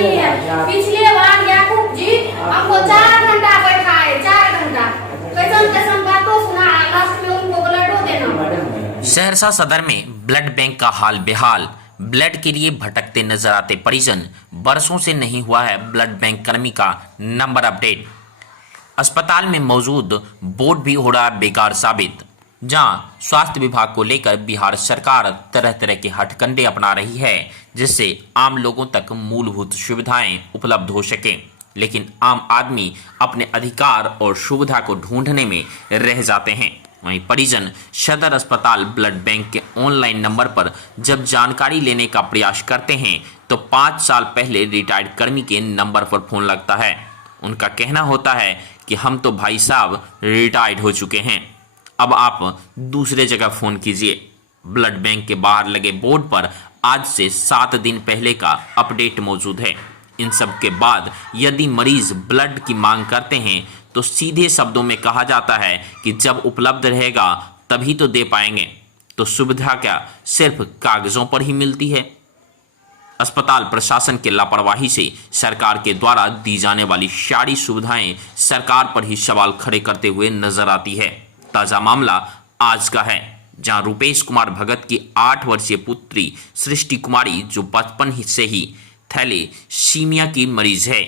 नहीं है। पिछले बार याकूब जी हमको 4 घंटा बैठाए, 4 घंटा कैसन कैसन बातों सुना, लास्ट में उनको ब्लडो देना पड़ा। सहरसा सदर में ब्लड बैंक का हाल बेहाल, ब्लड के लिए भटकते नजर आते परिजन, बरसों से नहीं हुआ है ब्लड बैंक कर्मी का नंबर अपडेट। अस्पताल में मौजूद बोर्ड भी हो रहा बेकार साबित, जहां स्वास्थ्य विभाग को लेकर बिहार सरकार तरह तरह के हथकंडे अपना रही है जिससे आम लोगों तक मूलभूत सुविधाएं उपलब्ध हो सके, लेकिन आम आदमी अपने अधिकार और सुविधा को ढूंढने में रह जाते हैं। वहीं परिजन सदर अस्पताल ब्लड बैंक के ऑनलाइन नंबर पर जब जानकारी लेने का प्रयास करते हैं तो 5 साल पहले रिटायर्ड कर्मी के नंबर पर फोन लगता है। उनका कहना होता है कि हम तो भाई साहब रिटायर्ड हो चुके हैं, अब आप दूसरे जगह फोन कीजिए। ब्लड बैंक के बाहर लगे बोर्ड पर आज से 7 दिन पहले का अपडेट मौजूद है। इन सब के बाद यदि मरीज ब्लड की मांग करते हैं तो सीधे शब्दों में कहा जाता है कि जब उपलब्ध रहेगा तभी तो दे पाएंगे, तो सुविधा क्या सिर्फ कागजों पर ही मिलती है? अस्पताल प्रशासन के लापरवाही से सरकार के द्वारा दी जाने वाली सारी सुविधाएं सरकार पर ही सवाल खड़े करते हुए नजर आती है। ताजा मामला आज का है, जहां रुपेश कुमार भगत की 8 वर्षीय पुत्री सृष्टि कुमारी, जो बचपन से ही थैलेसीमिया की मरीज है,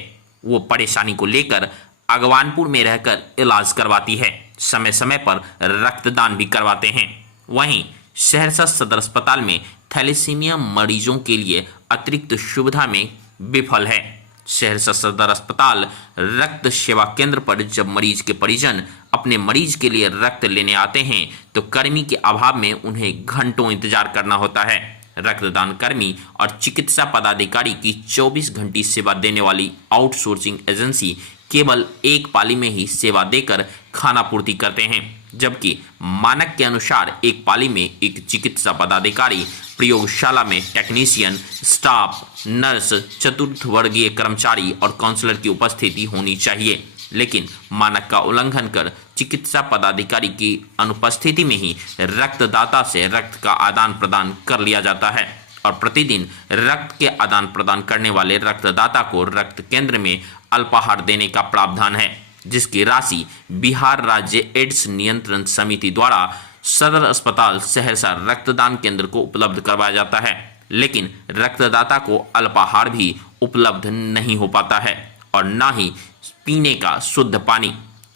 वो परेशानी को लेकर अगवानपुर में रहकर इलाज करवाती है, समय समय पर रक्तदान भी करवाते हैं। वहीं सहरसा सदर अस्पताल में थैलेसीमिया मरीजों के लिए अतिरिक्त सुविधा में विफल है। सहरसा सदर अस्पताल रक्त सेवा केंद्र पर जब मरीज के परिजन अपने मरीज के लिए रक्त लेने आते हैं तो कर्मी के अभाव में उन्हें घंटों इंतजार करना होता है। रक्तदान कर्मी और चिकित्सा पदाधिकारी की 24 घंटी सेवा देने वाली आउटसोर्सिंग एजेंसी केवल एक पाली में ही सेवा देकर खाना पूर्ति करते हैं, जबकि मानक के अनुसार एक पाली में एक चिकित्सा पदाधिकारी, प्रयोगशाला में टेक्नीशियन, स्टाफ, नर्स, चतुर्थ वर्गीय कर्मचारी और काउंसलर की उपस्थिति होनी चाहिए। लेकिन मानक का उल्लंघन कर चिकित्सा पदाधिकारी की अनुपस्थिति में ही रक्तदाता से रक्त का आदान प्रदान कर लिया जाता है और प्रतिदिन रक्त के आदान प्रदान करने वाले रक्तदाता को रक्त केंद्र में अल्पाहार देने का प्रावधान है, जिसकी राशि बिहार राज्य एड्स नियंत्रण समिति द्वारा सदर अस्पताल सहरसा रक्तदान केंद्र को उपलब्ध करवाया जाता है। लेकिन रक्तदाता को अल्पाहार भी उपलब्ध नहीं हो पाता है और न ही पीने का शुद्ध पानी।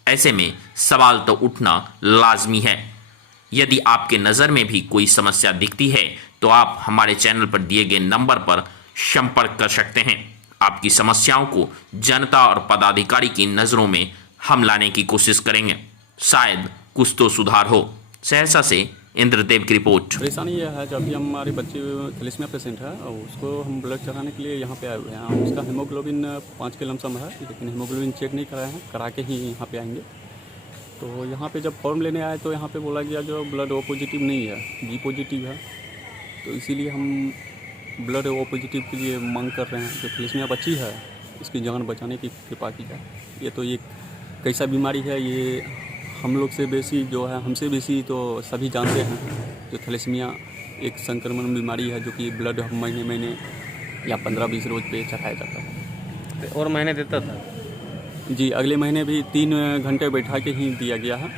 ऐसे में सवाल तो उठना लाजमी है। यदि आपके नज़र में भी कोई समस्या दिखती है तो आप हमारे चैनल पर दिए गए नंबर पर संपर्क कर सकते हैं। आपकी समस्याओं को जनता और पदाधिकारी की नज़रों में हम लाने की कोशिश करेंगे, शायद कुछ तो सुधार हो। सहरसा से इंद्रदेव की रिपोर्ट। परेशानी यह है, जब भी हमारे बच्चे थैलेसीमिया पेशेंट है और उसको हम ब्लड चढ़ाने के लिए यहाँ पे आए हुए हैं। उसका हीमोग्लोबिन 5 के लमसम है, लेकिन हीमोग्लोबिन चेक नहीं कराए हैं, करा के ही यहाँ पे आएंगे। तो यहाँ पे जब फॉर्म लेने आए तो यहाँ पे बोला गया जो ब्लड ओ पॉजिटिव नहीं है, बी पॉजिटिव है। तो इसीलिए हम ब्लड ओ पॉजिटिव के लिए मांग कर रहे हैं। जो थैलेसीमिया बच्ची है इसकी जान बचाने की कृपा की जाए। ये तो एक कैसा बीमारी है, ये हम लोग से बेसी जो है, हमसे बेसी तो सभी जानते हैं। जो थैलेसीमिया एक संक्रमण बीमारी है जो कि ब्लड महीने महीने या 15-20 रोज पे चढ़ाया जाता है। और महीने देता था जी, अगले महीने भी 3 घंटे बैठा के ही दिया गया है,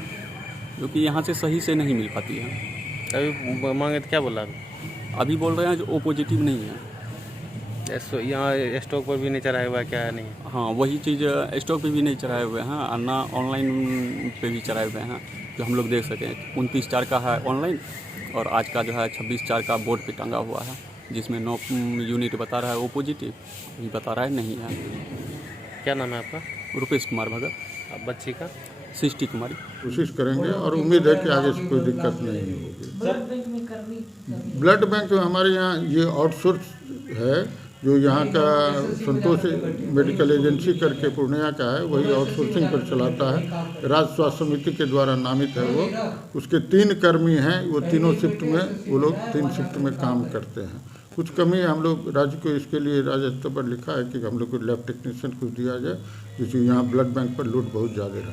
जो कि यहाँ से सही से नहीं मिल पाती है। अभी मांगे तो क्या बोला? अभी बोल रहे हैं जो ओ पॉजिटिव नहीं है। यहाँ स्टॉक पर भी नहीं चढ़ाया हुआ क्या है? नहीं, हाँ वही चीज़ स्टॉक पे भी नहीं चढ़ाए हुए हैं और ना ऑनलाइन पे भी चढ़ाए हुए हैं जो हम लोग देख सकें। 29/4 का है ऑनलाइन और आज का जो है 26/4 का बोर्ड पे टंगा हुआ है, जिसमें 9 यूनिट बता रहा है ओ पॉजिटिव, अभी बता रहा है नहीं है। क्या नाम है आपका? रुपेश कुमार भगत। आप बच्ची का? सृष्टि कुमारी। कोशिश करेंगे और उम्मीद है कि आगे से कोई दिक्कत नहीं होगी। ब्लड बैंक जो हमारे यहाँ ये आउटसोर्स है, जो यहाँ का संतोष मेडिकल एजेंसी करके पूर्णिया का है, वही आउटसोर्सिंग पर चलाता है। राज्य स्वास्थ्य समिति के द्वारा नामित है वो। उसके 3 कर्मी हैं, वो तीनों शिफ्ट में, वो लोग 3 शिफ्ट में काम करते हैं। कुछ कमी हम लोग राज्य को इसके लिए राज्य स्तर पर लिखा है कि हम लोग को लैब टेक्नीशियन कुछ दिया जाए, क्योंकि यहाँ ब्लड बैंक पर लोड बहुत ज़्यादा है।